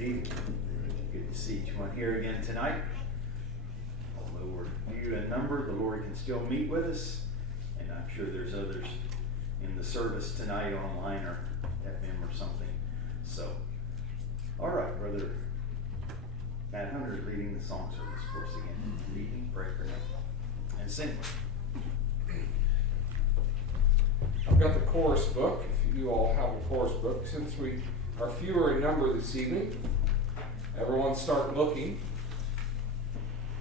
Good evening. Good to see each one here again tonight. Although we're few in number, the Lord can still meet with us, and I'm sure there's others in the service tonight online or FM or something. So, all right, Brother Matt Hunter is leading the song service for us again. Good evening, pray for him, and sing with him. I've got the chorus book, if you all have a chorus book. Since we are fewer in number this evening, everyone start looking.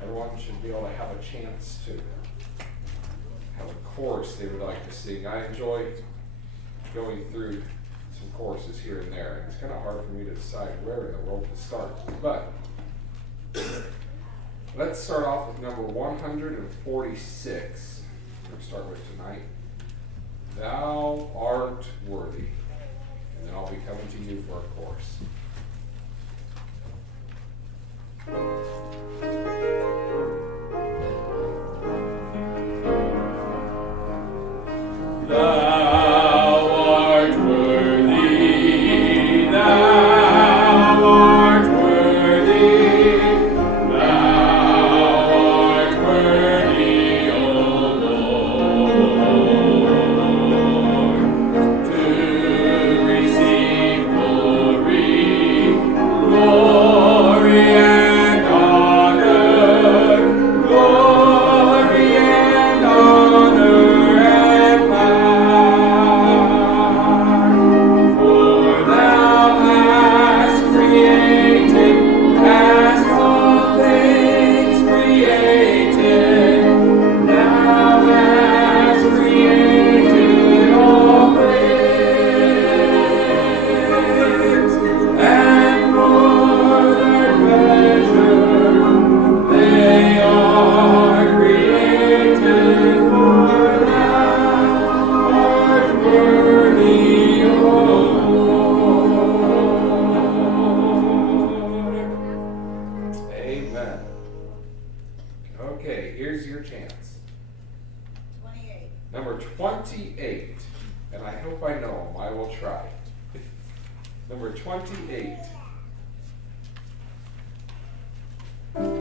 Everyone should be able to have a chance to have a chorus they would like to sing. I enjoy going through some choruses here and there. It's kind of hard for me to decide where in the world to start. But let's start off with number 146. We're going to start with tonight. Thou art worthy. And then I'll be coming to you for a chorus. Number 28, and I hope I know them. I will try. Number 28. My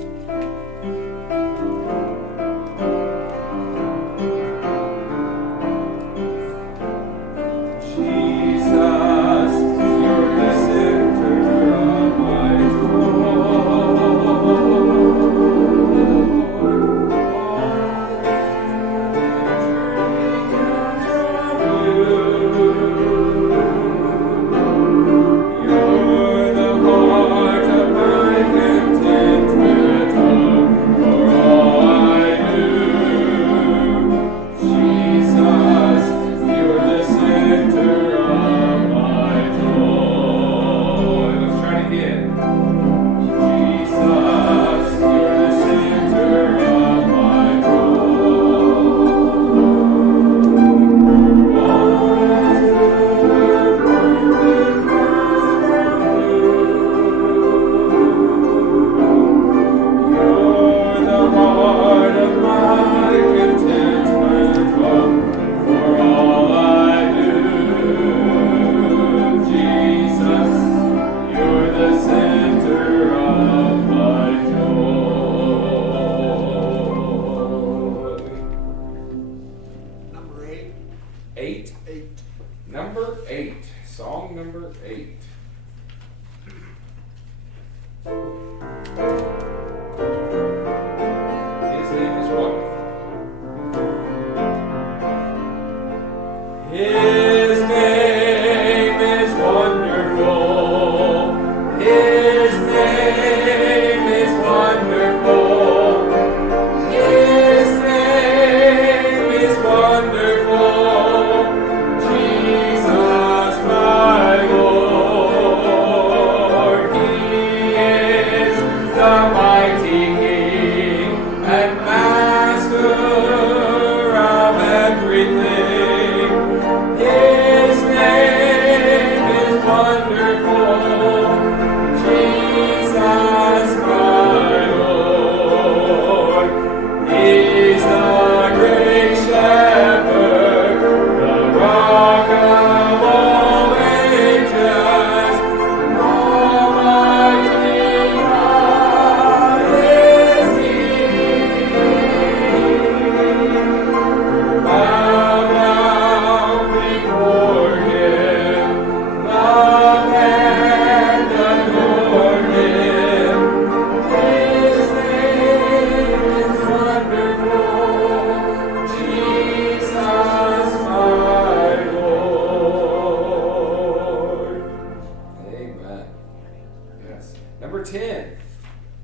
Number 10.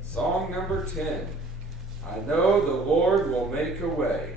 Song number 10. I know the Lord will make a way.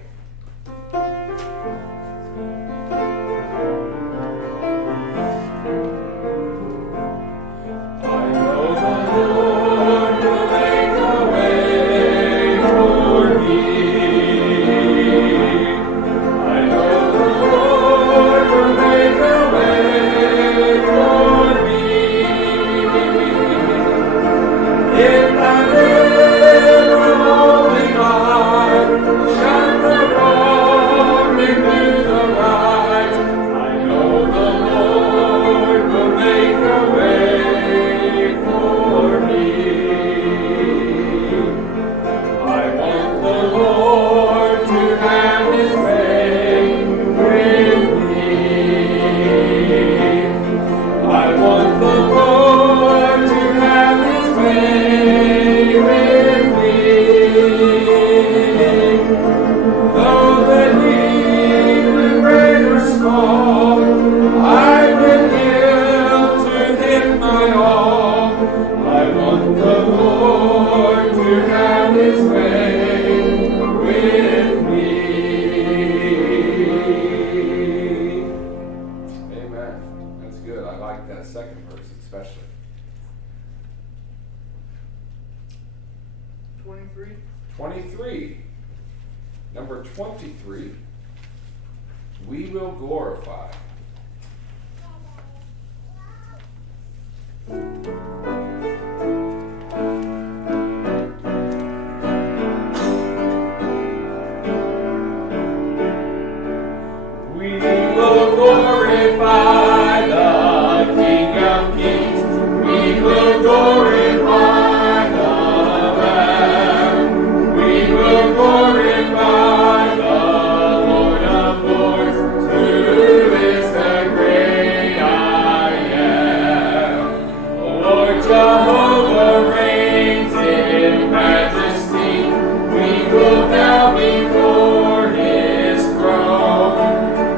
Second verse especially. 23. Number 23. We will glorify. We will glorify the King of Kings. We will glorify the Lamb. We will glorify the Lord of Lords, who is the great I am. Lord Jehovah reigns in majesty. We will bow before His throne.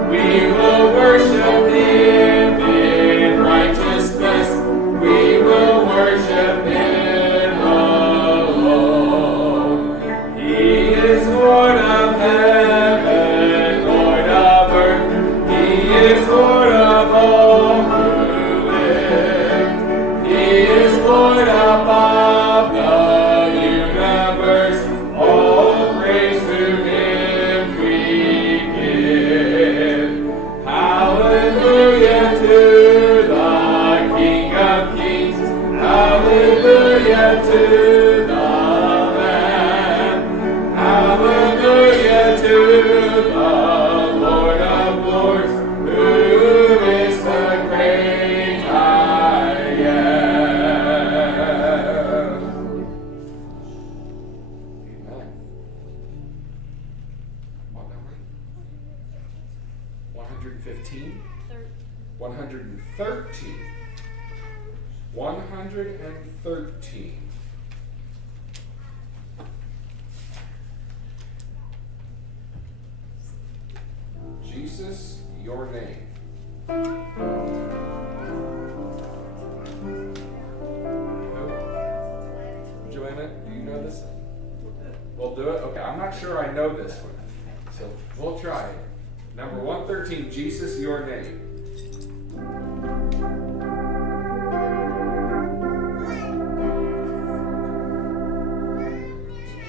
We will worship Him in righteousness. We will worship Him alone. He is Lord of heaven, Lord of earth. He is Lord of all who live. He is Lord above the universe. All praise to Him we give. Hallelujah to the King of Kings. Hallelujah to the Lamb. Hallelujah to the Lord of Lords, who is the great I am. Amen. What number? 115? 113. 113. Jesus, your name. Joanna, do you know this? We'll do it? Okay, I'm not sure I know this one. So we'll try it. Number 113, Jesus, your name.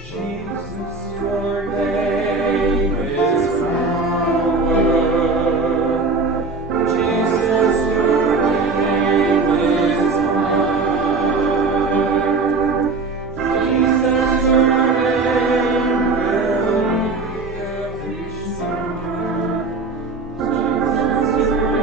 Jesus, your name is power. Jesus, your name is might. Jesus, your name will be every side. Jesus, your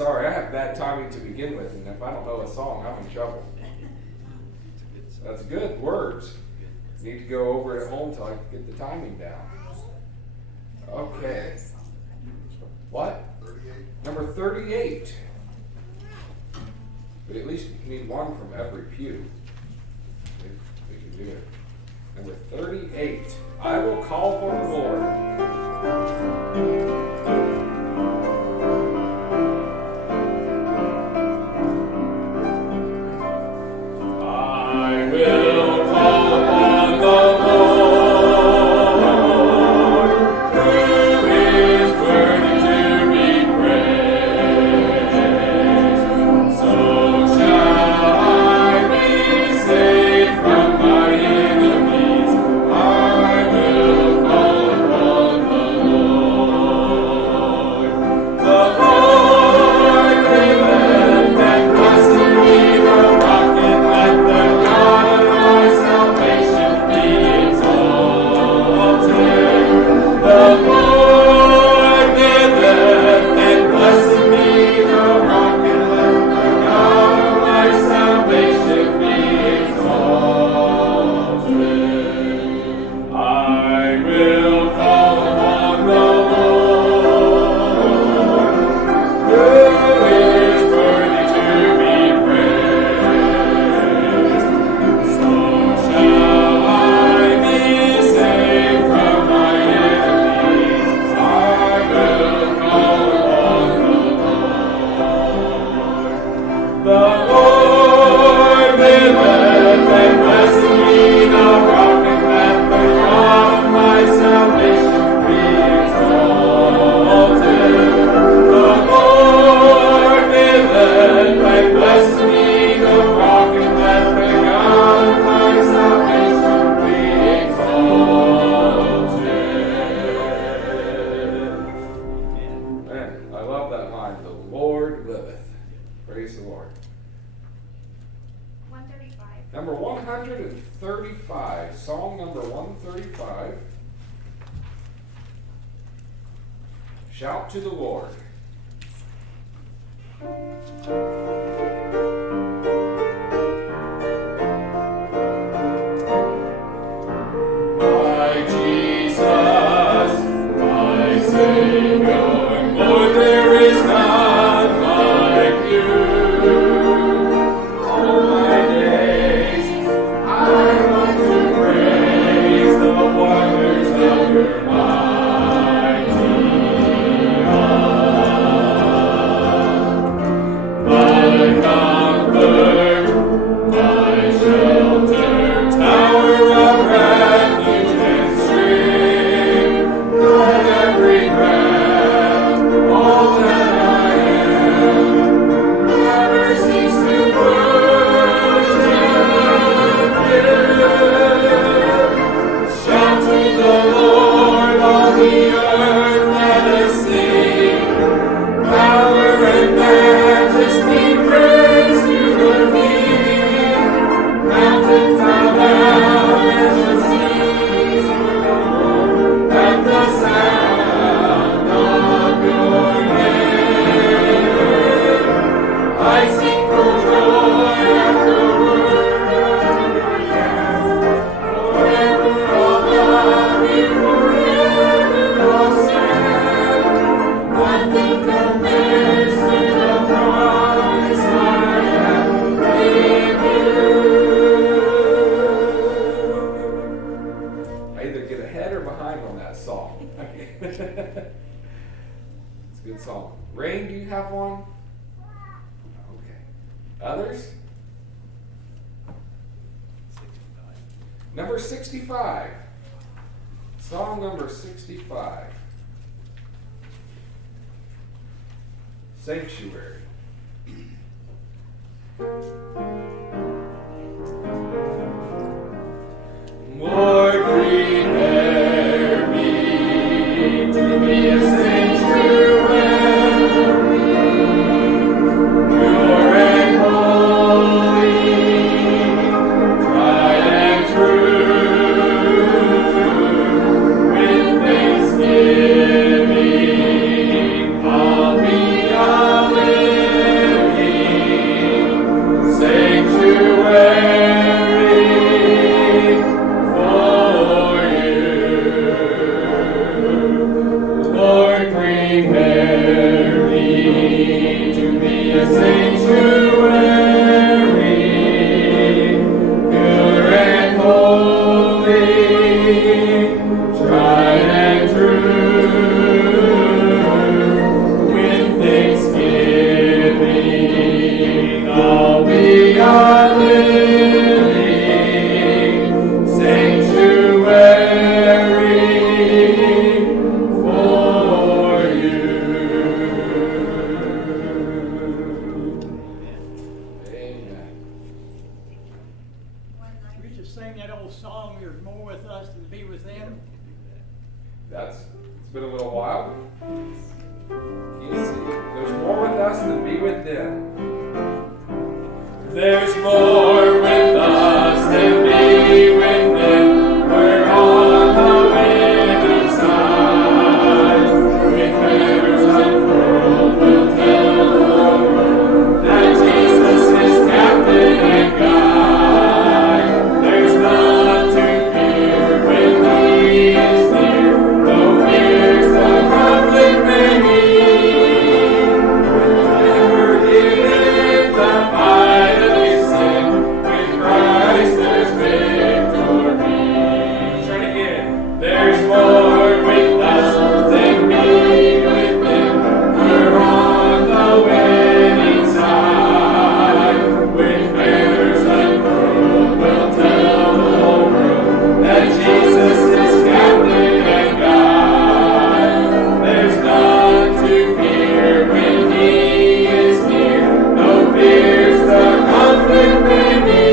sorry, I have bad timing to begin with, and if I don't know a song, I'm in trouble. That's good words. Need to go over it at home till I can get the timing down. Okay. What? 38. Number 38. But at least you need one from every pew. We can do it. Number 38. I will call upon the Lord. I will call upon the Lord, who is worthy to be praised. So shall I be saved from my enemies. I will call upon the Lord. The Lord liveth, and blessed be the rock, and let the God of my salvation be exalted. The Lord liveth, and blessed be the rock, and let the God of my salvation be exalted. I will call upon the Lord, who is worthy to be praised. So shall I be saved from my enemies. I will call upon the Lord. The Lord liveth, and blessed be the rock, and let the God of my salvation be exalted. The Lord liveth, and blessed be the rock, and let the God of my salvation be exalted. Man, I love that line. The Lord liveth. Praise the Lord. 135. Number 135. Psalm number 135. Shout to the Lord. My Jesus, my Savior, Lord, there is none like you. All my days, I want to praise the wonders of your mighty love. My comfort, my shelter, tower of refuge and strength, Lord, every breath, all that I am, never cease to worship you. Shout to the Lord, all the earth, let us sing. Power and majesty, praise to the King. Mountains bow down and the seas roar at the sound of your name. I sing for joy at the word of your yes. Forever I'll love you, forever I'll stand. Nothing compares to the promise I have in you. I either get ahead or behind on that song. It's a good song. Rain, do you have one? Okay. Others? Number 65. Song number 65. Sanctuary. Lord, prepare me to be a sanctuary, pure and holy, tried and true, with thanksgiving, I'll be a living It's been a little while. You see, there's more with us than be with them. There's more with us than be with them. We're on the winning side. With banners unfurled, we'll tell the world that Jesus is captain and guide. There's none to fear when He is near. No fears the conflict may be. We'll never give in the fight against sin. With Christ there's victory. Try it again. There's more with us than be with them. We're on the winning side. With banners unfurled, we'll tell the whole world that Jesus is captain and guide. There's none to fear when He is near. No fears the conflict may be.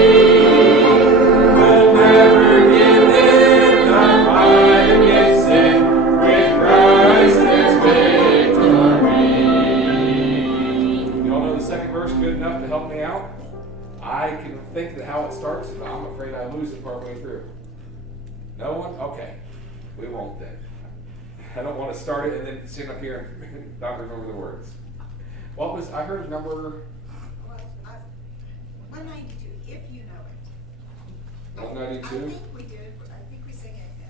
We'll never give in the fight against sin. With Christ there's victory. Y'all know the second verse good enough to help me out? I can think of how it starts, but I'm afraid I lose it partway through. No one? Okay. We won't then. I don't want to start it and then sit up here and not remember the words. What was, I heard number Well, 192, if you know it. 192? I think we did. I think we sang it in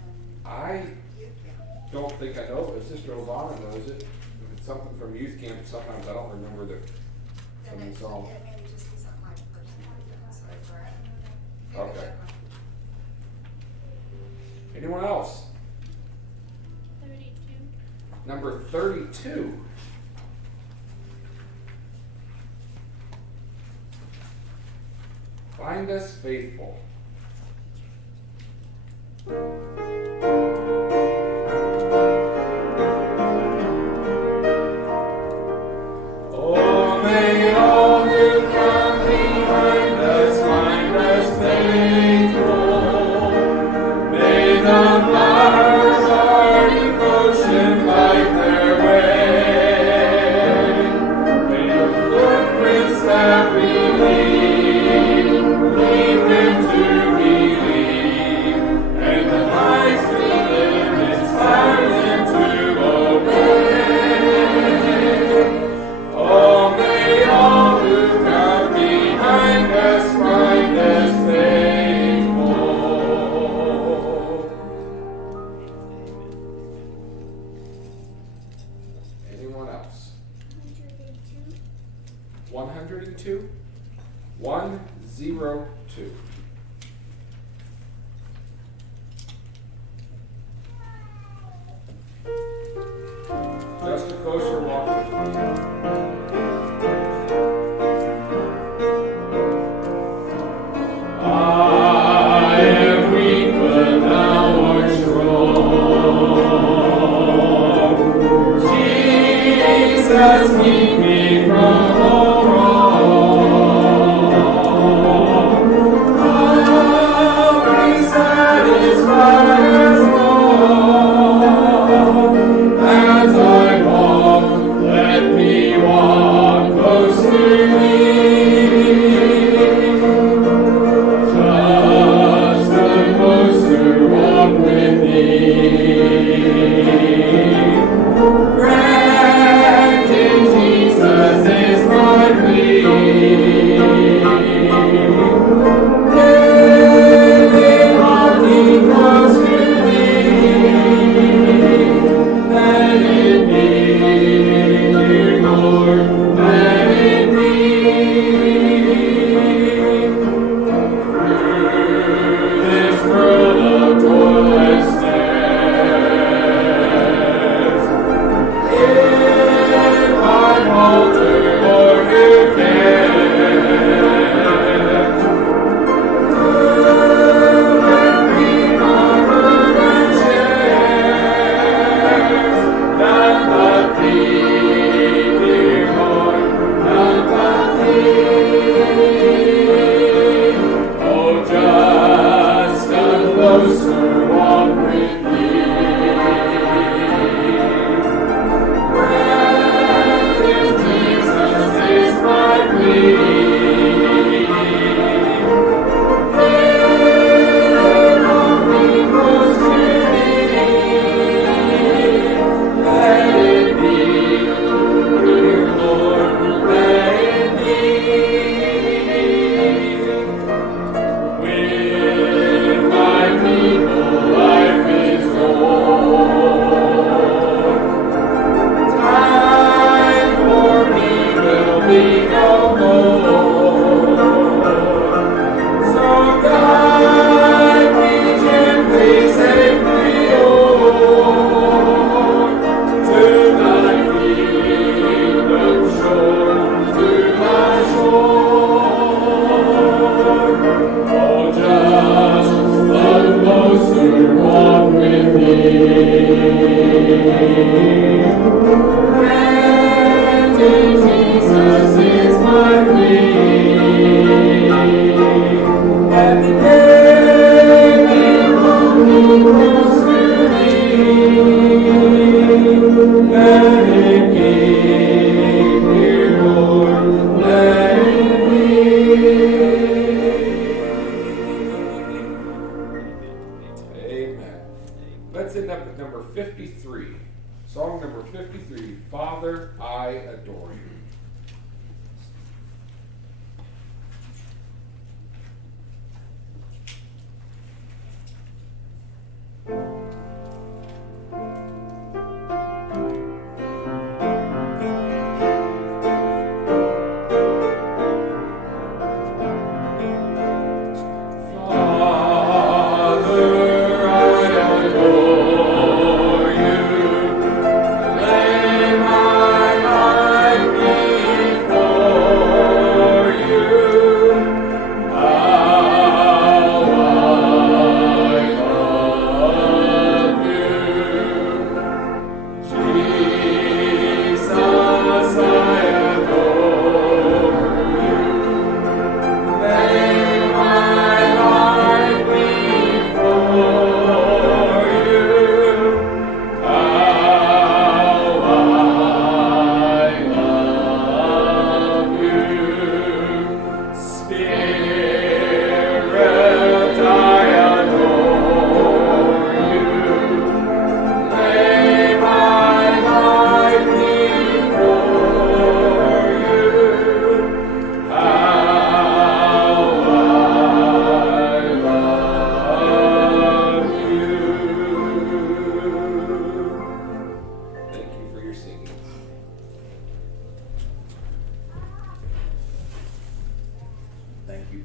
I youth camp. don't think I know it, but Sister Ovana knows it. If it's something from youth camp, sometimes I don't remember the Then it song. may just be something like personal. So it's all right. Okay. Anyone else? 32. Number 32. Find us faithful. Oh, may all who come behind us find us faithful. May the flowers our devotion light their way. May the footprints that we lead them to believe, and the lives we live inspire them to obey. Oh, may all who come behind us find us faithful. Anyone else? 102? 102. Just a closer walk with me. I am weak, but thou art strong. Jesus, keep me from all wrong.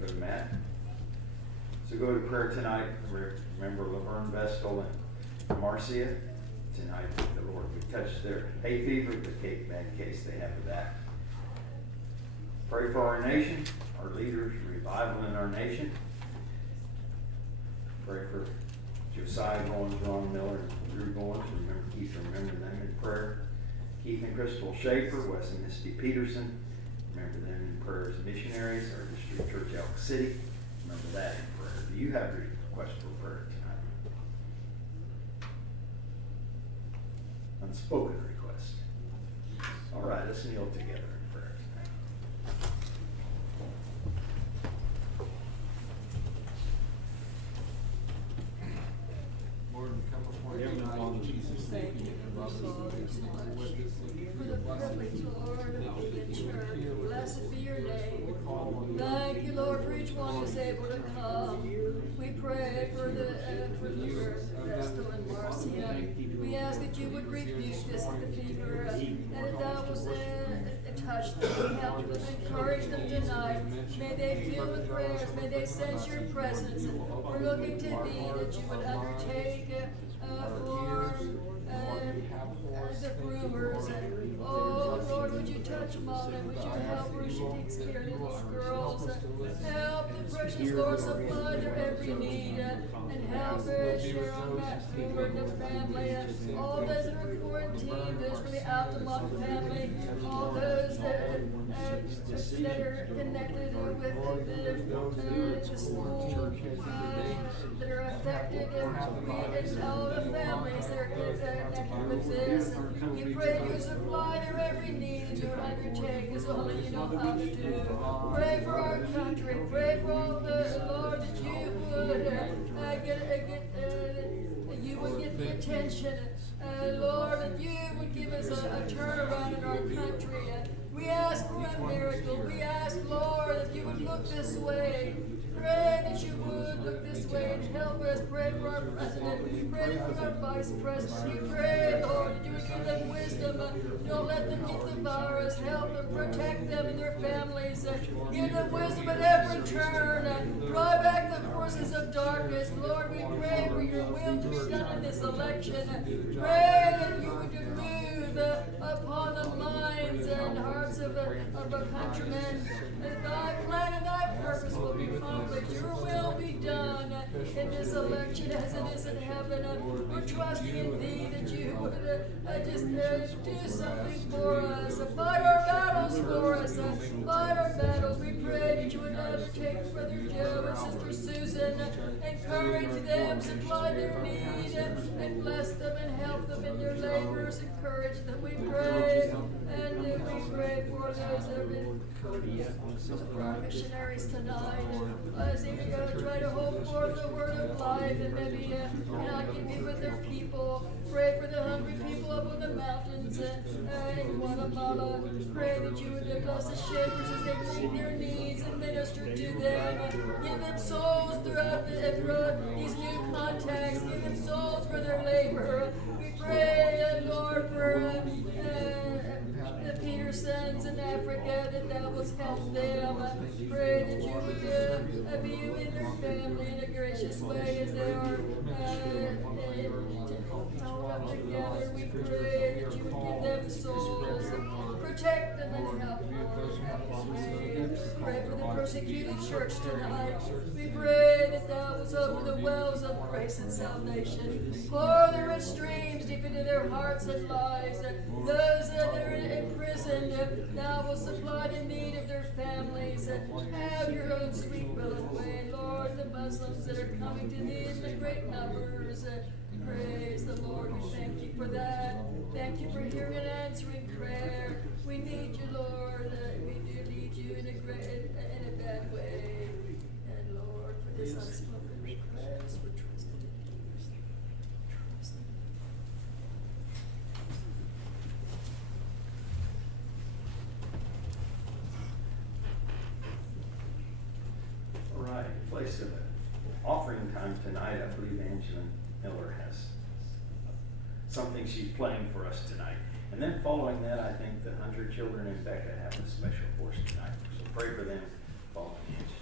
Brother Matt. So go to prayer tonight. Remember Laverne Vestal and Marcia. Tonight, the Lord would touch their hay fever, the bad case they have of that. Pray for our nation, our leaders, revival in our nation. Pray for Josiah Goins, Ron Miller, and Drew Goins. Remember them in prayer. Keith and Crystal Schaefer, Wes and Misty Peterson. Remember them in prayer as missionaries. Our District Church Elk City. Remember that in prayer. Do you have a request for prayer tonight? Unspoken request. All right, let's kneel together in prayer tonight. Lord, we come before you tonight in Jesus' name. For the privilege, Lord, of being in church. Blessed be your name. Thank you, Lord, for each one who's able to come. We pray for the Vestal and Marcia. We ask that you would rebuke this fever, and thou will touch them, help them, encourage them tonight. May they feel the prayers, may they sense your presence. We're looking to thee that you would undertake for the brewers. Oh, Lord, would you touch Mona? Would you help her? She takes care of little girls. Help the precious Lord supply their every need. And help her share on that food and the family. All those that are quarantined, those from the Altamont family, all those that are connected with the school that are affected, and all the families that are connected with this. We pray you supply their every need and you would undertake as only you know how to do. Pray for our country. Pray for all the Lord that you would get the attention, Lord, that you would give us a turnaround in our country. We ask for a miracle. We ask, Lord, that you would look this way. Pray that you would look this way and help us. Pray for our president. We pray for our vice president. We pray, Lord, that you would give them wisdom. Don't let them get the virus. Help them, protect them and their families. Give them wisdom at every turn. Drive back the forces of darkness. Lord, we pray for your will to be done in this election. Pray that you would move upon the minds and hearts of our countrymen. That thy plan and thy purpose will be accomplished. Your will be done in this election as it is in heaven. We're trusting in thee that you would just do something for us. Fight our battles for us. Fight our battles. We pray that you would undertake Brother Joe and Sister Susan. Encourage them, supply their need, and bless them and help them in their labors. Encourage them. We pray, and we pray for those that have been our missionaries tonight, as they try to hold forth the word of life and maybe cannot get in with their people. Pray for the hungry people up on the mountains in Guatemala. Pray that you would bless the shepherds as they meet their needs and minister to them. Give them souls throughout these new contacts. Give them souls for their labor. We pray, Lord, for the Petersons in Africa, that thou wouldst help them. Pray that you would be with their family in a gracious way as they are held together. We pray that you would give them souls, protect them and help them. Pray for the persecuted church tonight. We pray that thou wouldst open the wells of grace and salvation. Pour the rich streams deep into their hearts and lives. Those that are imprisoned, thou will supply the need of their families. Have your own sweet will and way, Lord. The Muslims that are coming to thee in the great numbers. Praise the Lord. We thank you for that. Thank you for hearing and answering prayer. We need you, Lord. We do need you in a bad way. And Lord, for this unspoken request, we're trusting in you. All right, in place of an offering time tonight, I believe Angela Miller has something she's playing for us tonight. And then following that, I think the 100 children in Becca have a special force tonight. So pray for them following Angela.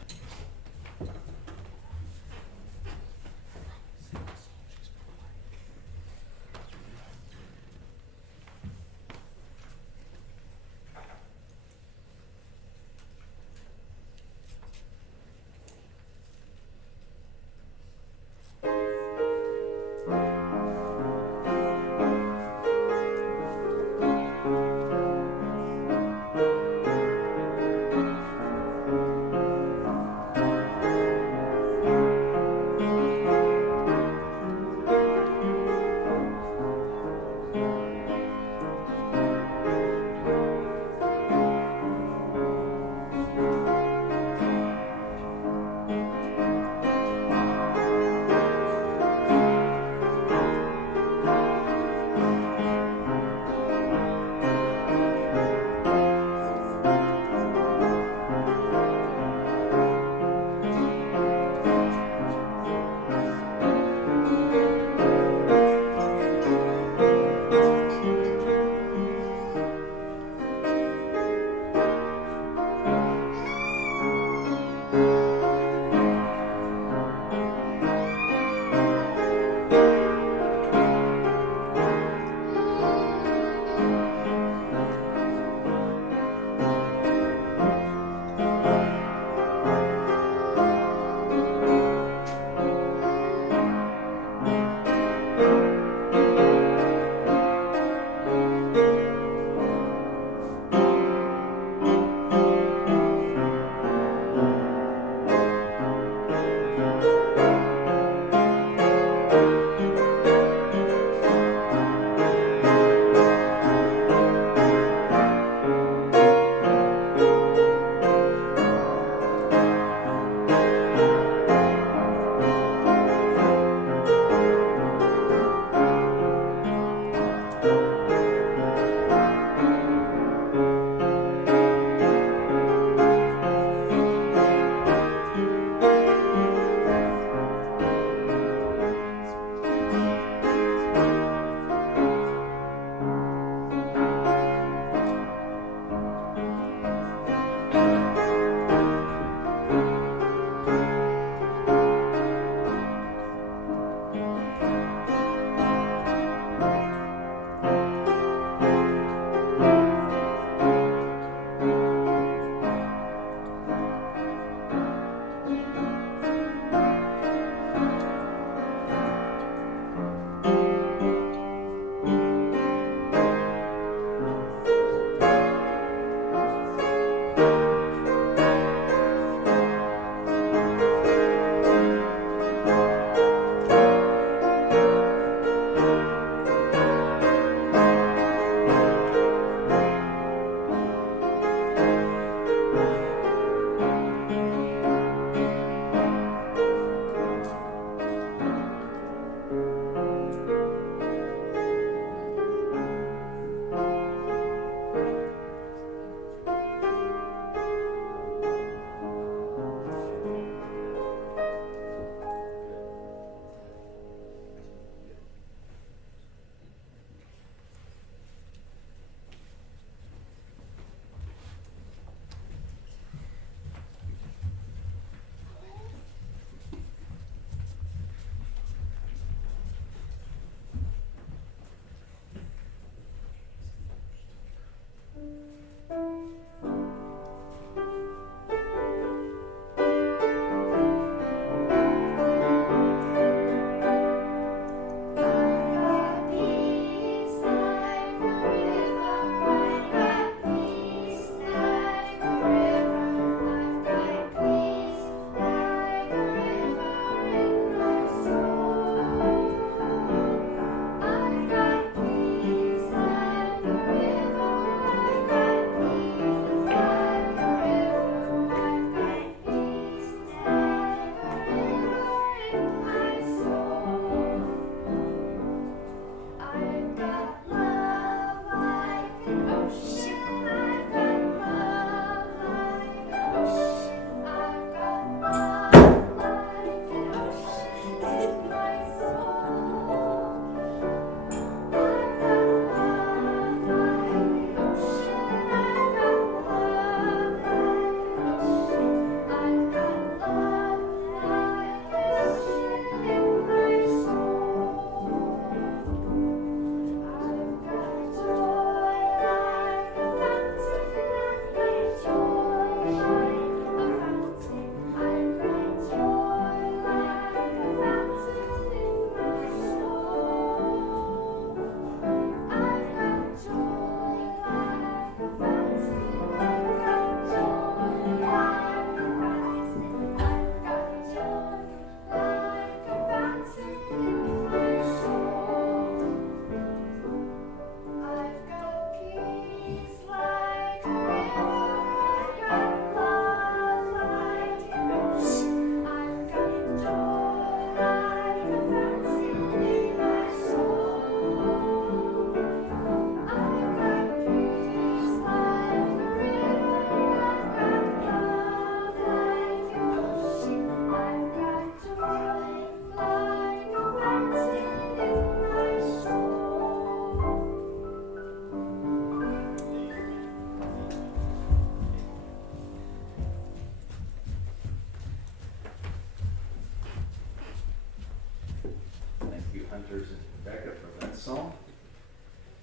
Hunters and Becca for that song.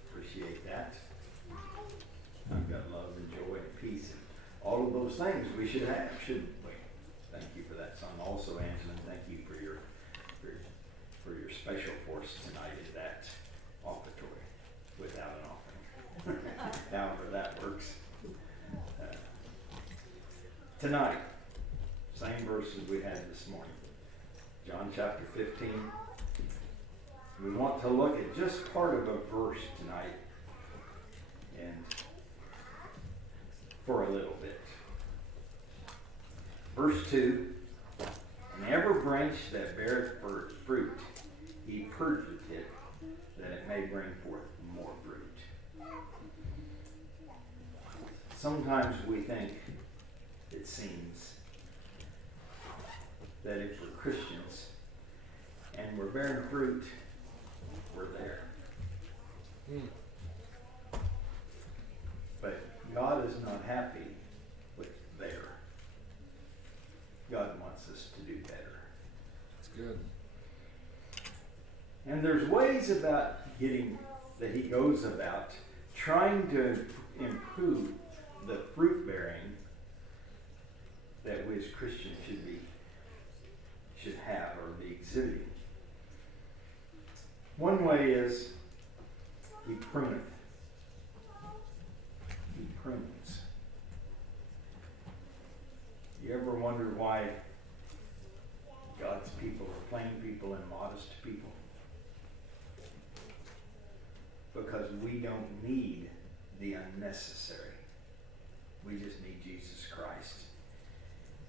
Appreciate that. I've got love and joy and peace and all of those things we should have, shouldn't we? Thank you for that song. Also, Angelin, thank you for your special force tonight at that offertory without an offering. However that works. Tonight, same verses we had this morning. John chapter 15. We want to look at just part of a verse tonight and for a little bit. Verse 2, and every branch that beareth fruit, he purgeth it, that it may bring forth more fruit. Sometimes we think, it seems, that if we're Christians and we're bearing fruit, we're there. But God is not happy with there. God wants us to do better. That's good. And there's ways about that he goes about trying to improve the fruit bearing that we as Christians should have or be exhibiting. One way is he pruneth. He prunes. You ever wonder why God's people are plain people and modest people? Because we don't need the unnecessary. We just need Jesus Christ.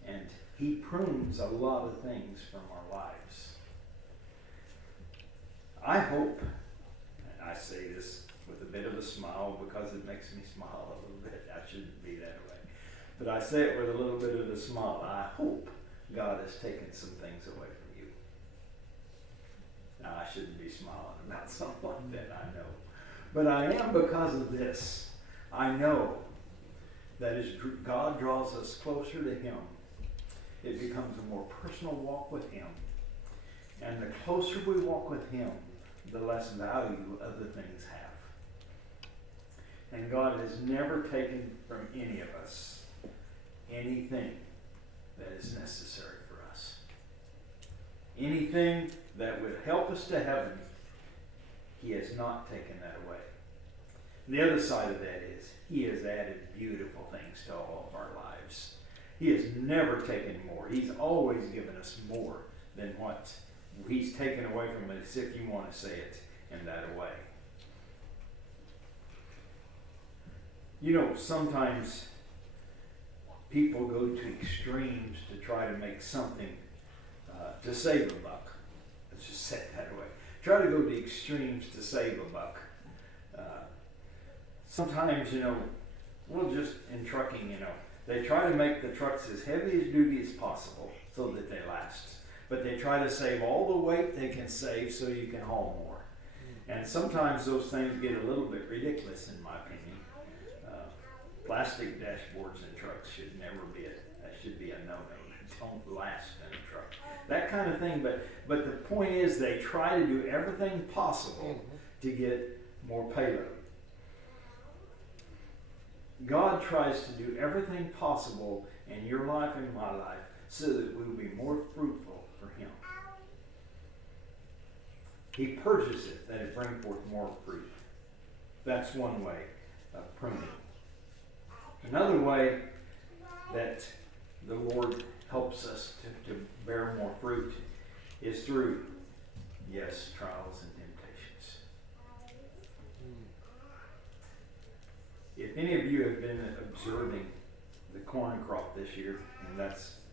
And he prunes a lot of things from our lives. I hope, and I say this with a bit of a smile because it makes me smile a little bit. I shouldn't be that way. But I say it with a little bit of a smile. I hope God has taken some things away from you. Now, I shouldn't be smiling about something like that, I know. But I am because of this. I know that as God draws us closer to him, it becomes a more personal walk with him. And the closer we walk with him, the less value other things have. And God has never taken from any of us anything that is necessary for us. Anything that would help us to heaven, he has not taken that away. And the other side of that is, he has added beautiful things to all of our lives. He has never taken more. He's always given us more than what he's taken away from us, if you want to say it in that way. You know, sometimes people go to extremes to try to make something, to save a buck. Let's just say it that way. Try to go to extremes to save a buck. Sometimes, we'll just, in trucking, they try to make the trucks as heavy as duty as possible so that they last. But they try to save all the weight they can save so you can haul more. And sometimes those things get a little bit ridiculous, in my opinion. Plastic dashboards in trucks should never be that should be a no-no. Don't last in a truck. That kind of thing. But the point is, they try to do everything possible to get more payload. God tries to do everything possible in your life and my life so that we will be more fruitful for him. He purges it that it bring forth more fruit. That's one way of pruning. Another way that the Lord helps us to bear more fruit is through, yes, trials and temptations. If any of you have been observing the corn crop this year, and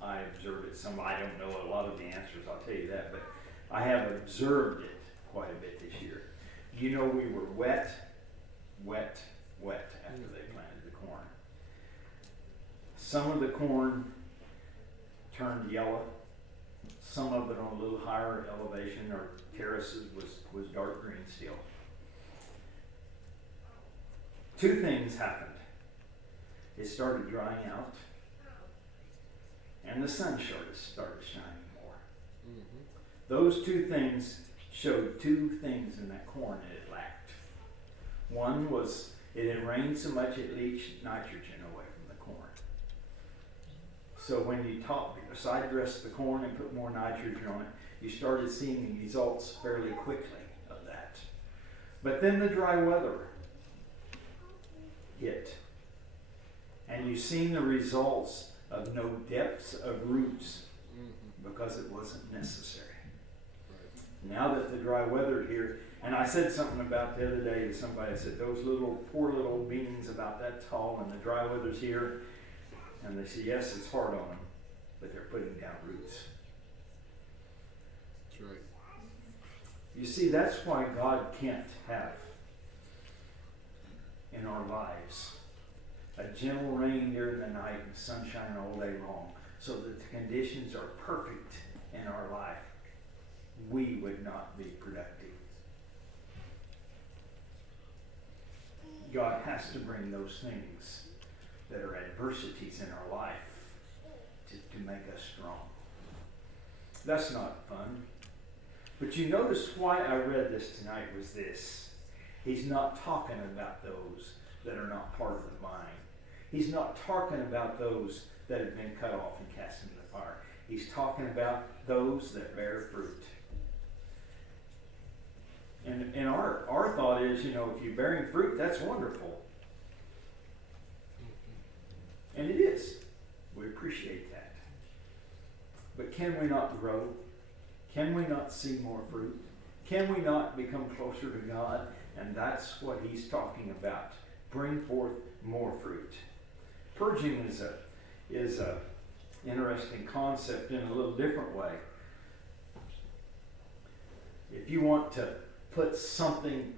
I observed it some, I don't know a lot of the answers, I'll tell you that, but I have observed it quite a bit this year. We were wet after they planted the corn. Some of the corn turned yellow. Some of it on a little higher elevation or terraces was dark green still. Two things happened. It started drying out, and the sun started shining more. Those two things showed two things in that corn that it lacked. One was it had rained so much it leached nitrogen away from the corn. So when you side dressed the corn and put more nitrogen on it, you started seeing the results fairly quickly of that. But then the dry weather hit. And you've seen the results of no depths of roots because it wasn't necessary. Now that the dry weather here, and I said something about the other day to somebody, I said, those little, poor little beans about that tall and the dry weather's here. And they said, yes, it's hard on them, but they're putting down roots. That's right. You see, that's why God can't have in our lives a gentle rain during the night and sunshine all day long, so that the conditions are perfect in our life. We would not be productive. God has to bring those things that are adversities in our life to make us strong. That's not fun. But you notice why I read this tonight was this. He's not talking about those that are not part of the vine. He's not talking about those that have been cut off and cast into the fire. He's talking about those that bear fruit. And our thought is, if you're bearing fruit, that's wonderful. And it is. We appreciate that. But can we not grow? Can we not see more fruit? Can we not become closer to God? And that's what he's talking about. Bring forth more fruit. Purging is a interesting concept in a little different way. If you want to put something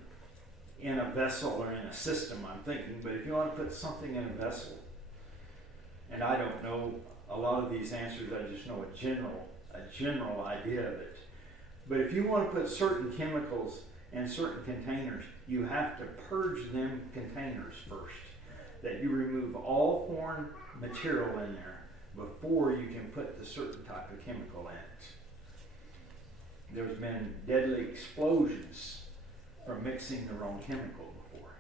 in a vessel or in a system, I'm thinking, but if you want to put something in a vessel, and I don't know a lot of these answers, I just know a general idea of it. But if you want to put certain chemicals in certain containers, you have to purge them containers first. That you remove all foreign material in there before you can put the certain type of chemical in it. There's been deadly explosions from mixing the wrong chemical before.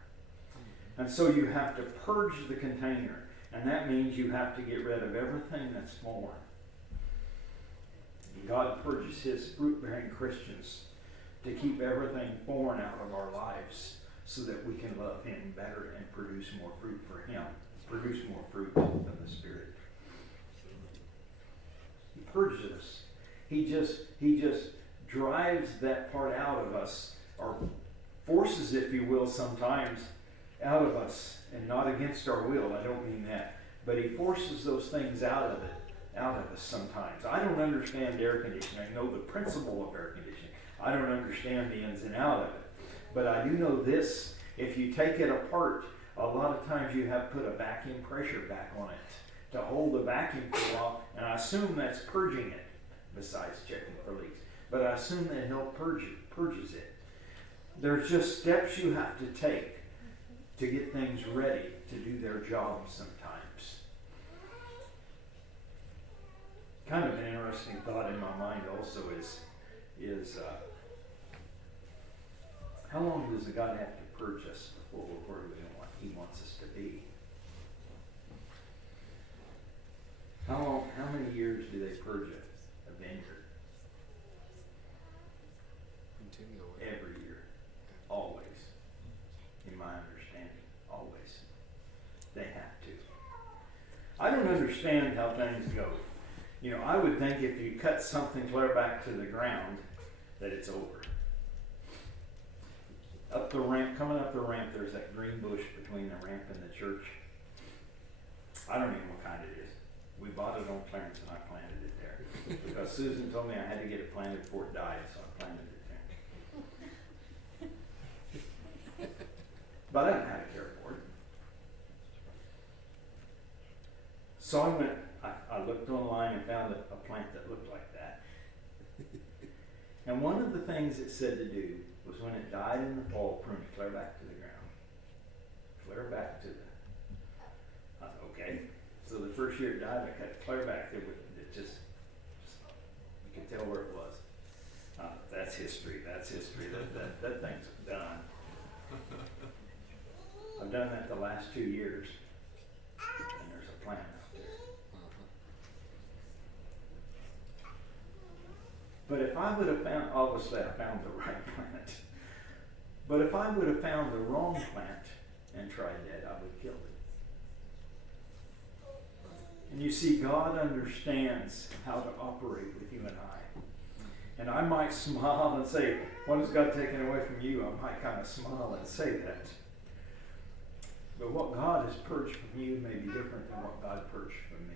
And so you have to purge the container. And that means you have to get rid of everything that's foreign. God purges his fruit-bearing Christians to keep everything foreign out of our lives so that we can love him better and produce more fruit for him. Produce more fruit of the Spirit. He purges us. He just drives that part out of us, or forces, if you will, sometimes out of us, and not against our will. I don't mean that. But he forces those things out of us sometimes. I don't understand air conditioning. I know the principle of air conditioning. I don't understand the ins and outs of it. But I do know this. If you take it apart, a lot of times you have put a vacuum pressure back on it to hold the vacuum for a while. And I assume that's purging it, besides checking for leaks. But I assume that he'll purges it. There's just steps you have to take to get things ready to do their job sometimes. Kind of an interesting thought in my mind also is how long does God have to purge us before we're where he wants us to be? How many years do they purge a vineyard? Continually. Every year. Always. In my understanding. Always. They have to. I don't understand how things go. I would think if you cut something clear back to the ground, that it's over. Up the ramp, coming up the ramp, there's that green bush between the ramp and the church. I don't even know what kind it is. We bought it on clearance and I planted it there. Because Susan told me I had to get it planted before it died, so I planted it there. But I don't have to care for it. So I looked online and found a plant that looked like that. And one of the things it said to do was when it died in the fall, prune it clear back to the ground. Clear back to I thought, okay. So the first year it died, I cut it clear back there. It just you could tell where it was. That's history. That's that's history. That thing's done. I've done that the last 2 years. And there's a plant out there. But if I would have found, obviously I found the right plant. But if I would have found the wrong plant and tried that, I would have killed it. And you see, God understands how to operate with you and I. And I might smile and say, what has God taken away from you? I might kind of smile and say that. But what God has purged from you may be different than what God purged from me.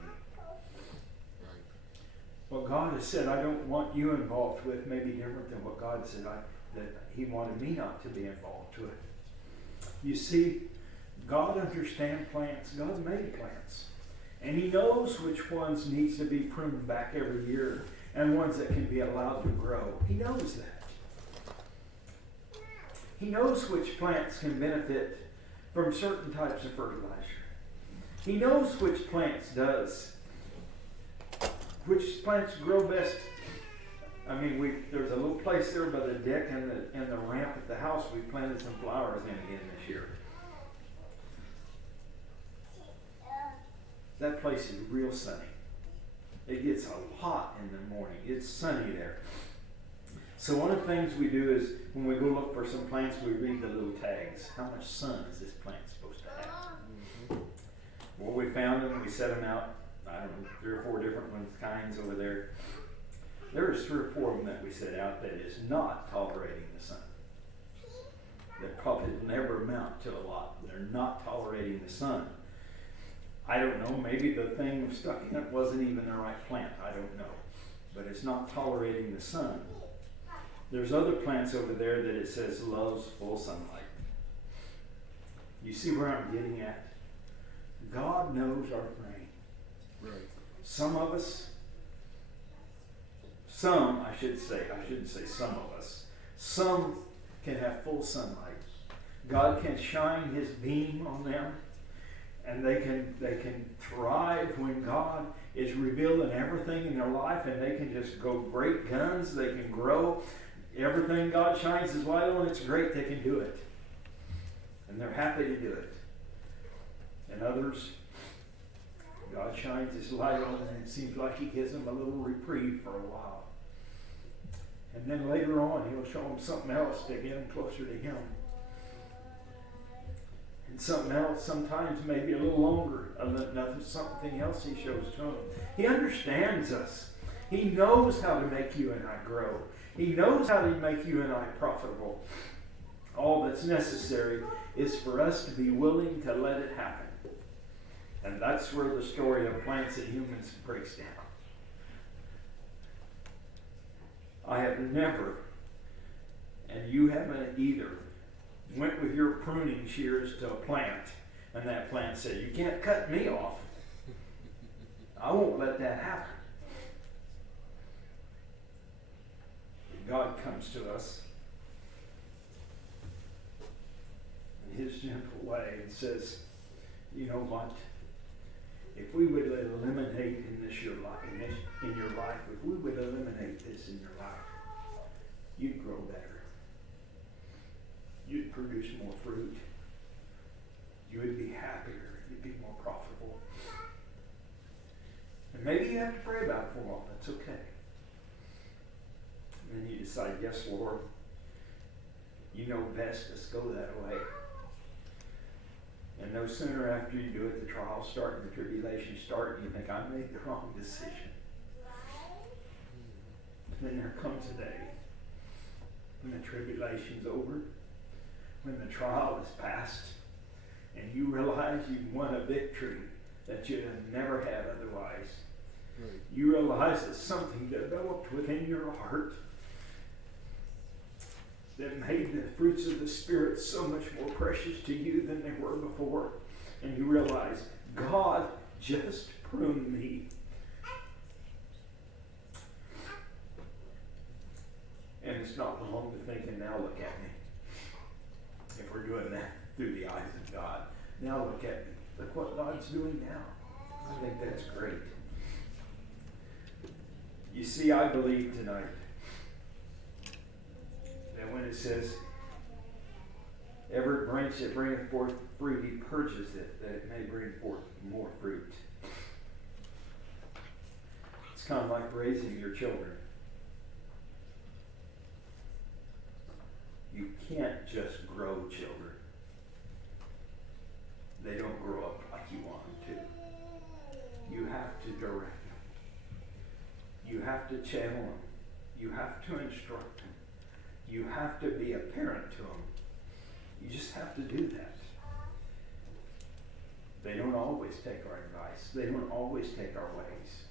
What God has said I don't want you involved with may be different than what God said that He wanted me not to be involved with. You see, God understands plants. God made plants. And He knows which ones needs to be pruned back every year and ones that can be allowed to grow. He knows that. He knows which plants can benefit from certain types of fertilizer. He knows which plants which plants grow best. I mean, there's a little place there by the deck and the ramp at the house. We planted some flowers in again this year. That place is real sunny. It gets hot in the morning. It's sunny there. So one of the things we do is when we go look for some plants, we read the little tags. How much sun is this plant supposed to have? Well, we found them. We set them out. I don't know, 3 or 4 different kinds over there. There's 3 or 4 of them that we set out that is not tolerating the sun. That probably never amount to a lot. They're not tolerating the sun. I don't know, maybe the thing stuck in it wasn't even the right plant. I don't know. But it's not tolerating the sun. There's other plants over there that it says loves full sunlight. You see where I'm getting at? God knows our frame. Right. Some of us, I shouldn't say some of us, some can have full sunlight. God can shine His beam on them, and they can thrive when God is revealing everything in their life, and they can just go great guns. They can grow. Everything God shines His light on, it's great. They can do it, and they're happy to do it. And others, God shines His light on them, and it seems like He gives them a little reprieve for a while. And then later on, He'll show them something else to get them closer to Him. And something else, sometimes maybe a little longer, something else He shows to them. He understands us. He knows how to make you and I grow. He knows how to make you and I profitable. All that's necessary is for us to be willing to let it happen. And that's where the story of plants and humans breaks down. I have never, and you haven't either, went with your pruning shears to a plant, and that plant said, "You can't cut me off. I won't let that happen." God comes to us in His gentle way and says, "You know what? If we would eliminate in your life, if we would eliminate this in your life, you'd grow better. You'd produce more fruit. You would be happier. You'd be more profitable. And maybe you have to pray about it for a while. That's okay. And then you decide, yes, Lord, you know best. Let's go that way. And no sooner after you do it, the trials start and the tribulations start, and you think, I made the wrong decision. And then there comes a day when the tribulation's over, when the trial is past, and you realize you've won a victory that you'd have never had otherwise. Right. You realize that something developed within your heart that made the fruits of the Spirit so much more precious to you than they were before. And you realize, God just pruned me. And it's not long to think, and now look at me. If we're doing that through the eyes of God, now look at me. Look what God's doing now. I think that's great. You see, I believe tonight that it says, every branch that bringeth forth fruit, he purges it, that it may bring forth more fruit. It's kind of like raising your children. You can't just grow children. They don't grow up like you want them to. You have to direct them. You have to channel them. You have to instruct them. You have to be a parent to them. You just have to do that. They don't always take our advice. They don't always take our ways.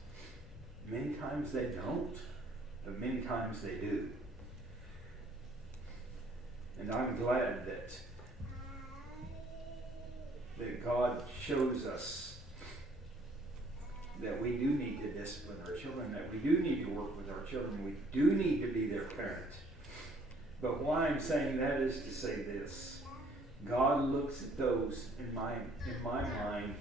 Many times they don't, but many times they do. And I'm glad that God shows us that we do need to discipline our children, that we do need to work with our children, we do need to be their parent. But why I'm saying that is to say this. God looks at those, in my mind,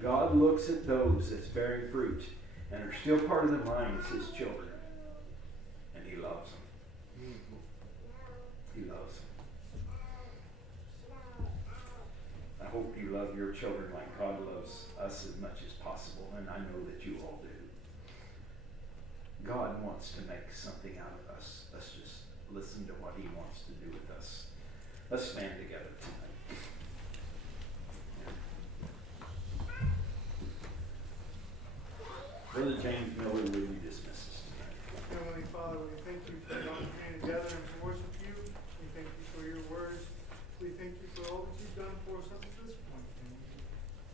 God looks at those that's bearing fruit and are still part of the vine as his children. And he loves them. He loves them. I hope you love your children like God loves us as much as possible, and I know that you all do. God wants to make something out of us. Let's just listen to what he wants to do with us. Let's stand together tonight. Brother James Miller, will you dismiss us tonight? Heavenly Father, we thank you for the opportunity to gather and to worship you. We thank you for your word. We thank you for all that you've done for us up to this point. And we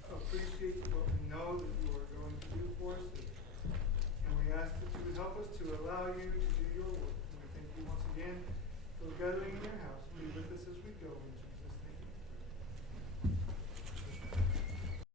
appreciate what we know that you are going to do for us. And we ask that you would help us to allow you to do your work. And we thank you once again for gathering in your house. Be with us as we go. In